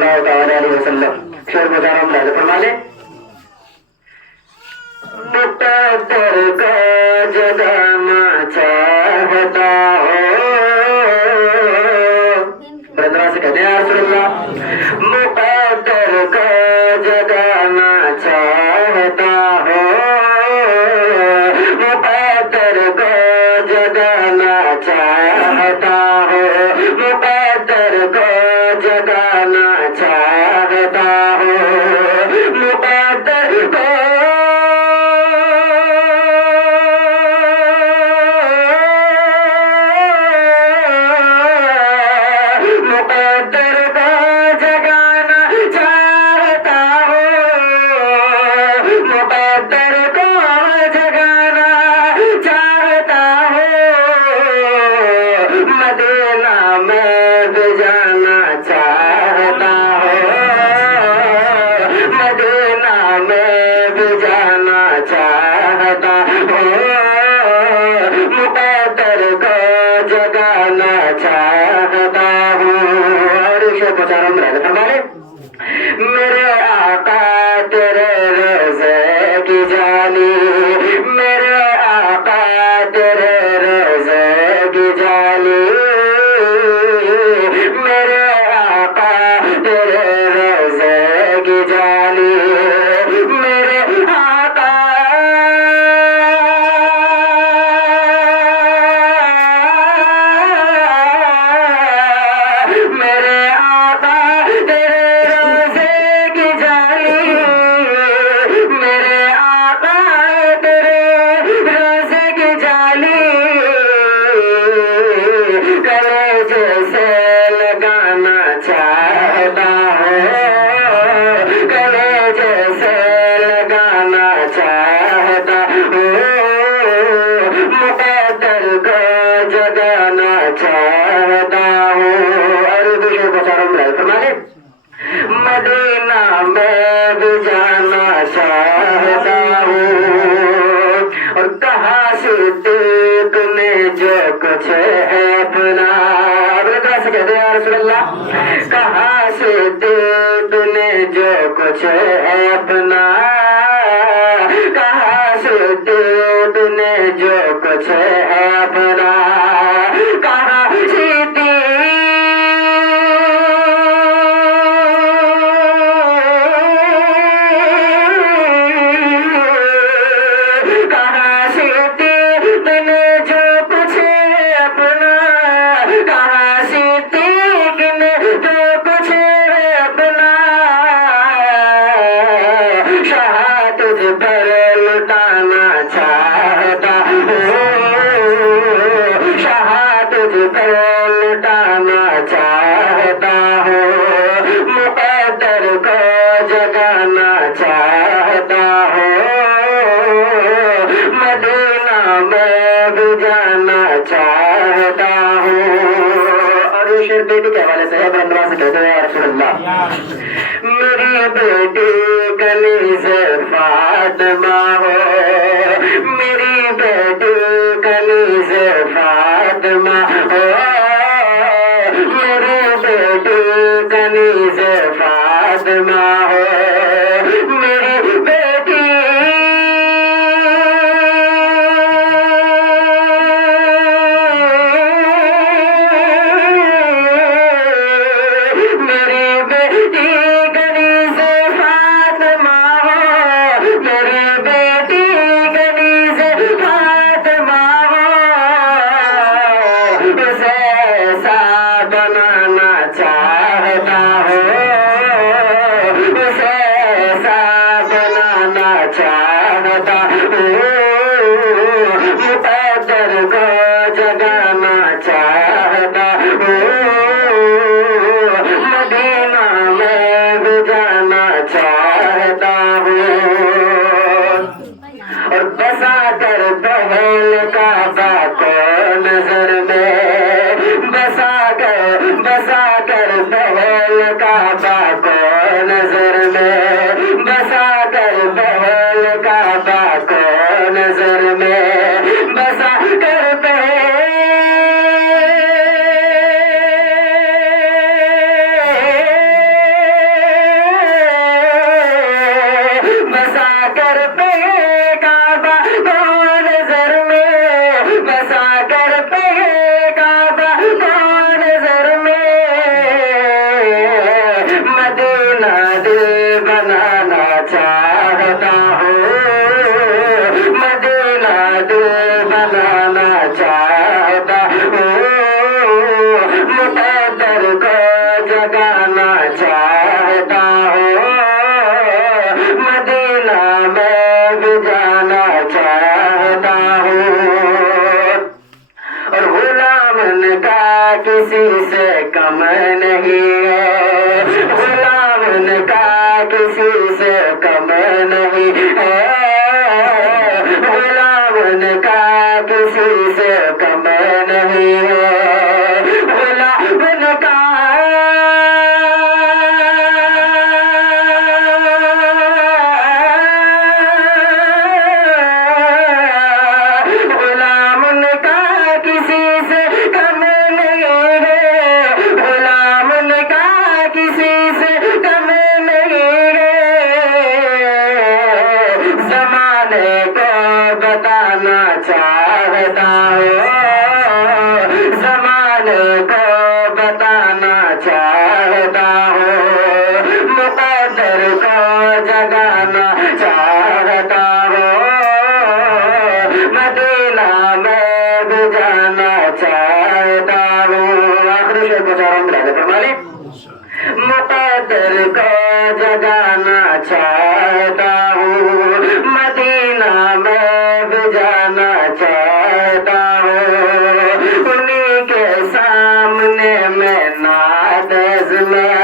सल्लल्लाहु ताला अलैहि वसल्लम शेर बजा रहा हूँ, लाज़ फरमा ले। मुक़द्दर का जगाना चाहता हो, बरदरा से कहते हैं या रसूल अल्लाह, मुक़द्दर का जगाना चाहता हो, मुक़द्दर को जगाना चाहता हो, मुक़द्दर को जगाना चाहता हो, मुक़द्दर को मुक़द्दर को जगाना चाहता हो, मुक़द्दर को जगाना चाहता हो, मदीना में भी जाना चाहता हो, मदीना में भी जाना चाहता हो, मुक़द्दर को जगाना चाहता हूँ। और इसे पहुँचा रहा हूँ हमारे मेरे आका तेरे रोज़े की जाली, मेरे आका तेरे रोज़े की जाली, मेरे आका तेरे रोज़े की जाली, मेरे आका मेरे आका तेरे रोज़े की जाली, मेरे आका तेरे रोज़े की जाली, कलेजे से लगाना चाहता हूँ, कलेजे से लगाना चाहता हूँ, मुक़द्दर को जगाना चाहता हूँ। और दूसरे बचा रहा हूँ, फरमा ले। मदीना में भी जाना चाहता हूँ, और कहा सिद्दीक़ ने जो कुछ है अपना, बरदरा से कहते हैं या रसूल अल्लाह, कहा सिद्दीक़ ने जो कुछ है अपना, कहा सिद्दीक़ ने जो कुछ है अपना, कहा सिद्दीक़ कहा सिद्दीक़ ने जो कुछ है अपना, कहा सिद्दीक़ ने जो कुछ है अपना, शाह तुझ पर लुटाना चाहता हूँ, शाह तुझ पर लुटाना चाहता हूँ, मुक़द्दर को जगाना चाहता हूँ, मदीना में भी जाना चाहता हूँ। और ये शेर बेटी के हवाले से है, बरदरा से कहते हैं या रसूल अल्लाह, मेरी बेटी कनीज़े फातिमा हो, मेरी बेटी कनीज़े फातिमा हो, मेरी बेटी कनीज़े फातिमा हो, मेरी बेटी मेरी बेटी कनीज़े फातिमा हो, मेरी बेटी कनीज़े फातिमा हो, उसे ऐसा बनाना चाहता हूँ, उसे ऐसा बनाना चाहता हूँ, मुक़द्दर को जगाना चाहता हूँ, मदीना में भी जाना चाहता हूँ। और बसा कर पहल काबा को नजर में, बसा कर पहल काबा को नजर में, बसा कर पहल काबा को नजर में, बसा कर कम नहीं है, गुलाम उनका किसी से कम नहीं है, गुलाम उनका किसी से कम नहीं है, गुलाम उनका गुलाम उनका किसी से कम नहीं है, गुलाम उनका किसी से कम नहीं है, जमाने को बताना चाहता हूँ, जमाने को बताना चाहता हूँ, मुक़द्दर को जगाना चाहता हूँ, मदीना में भी जाना चाहता हूँ। आखिरी शेर को चारों मिला दे फरमाने, मुक़द्दर को जगाना चाहता हूँ, मदीना में भी जाना चाहता हूँ, उन्हीं के सामने मैं नादज़ में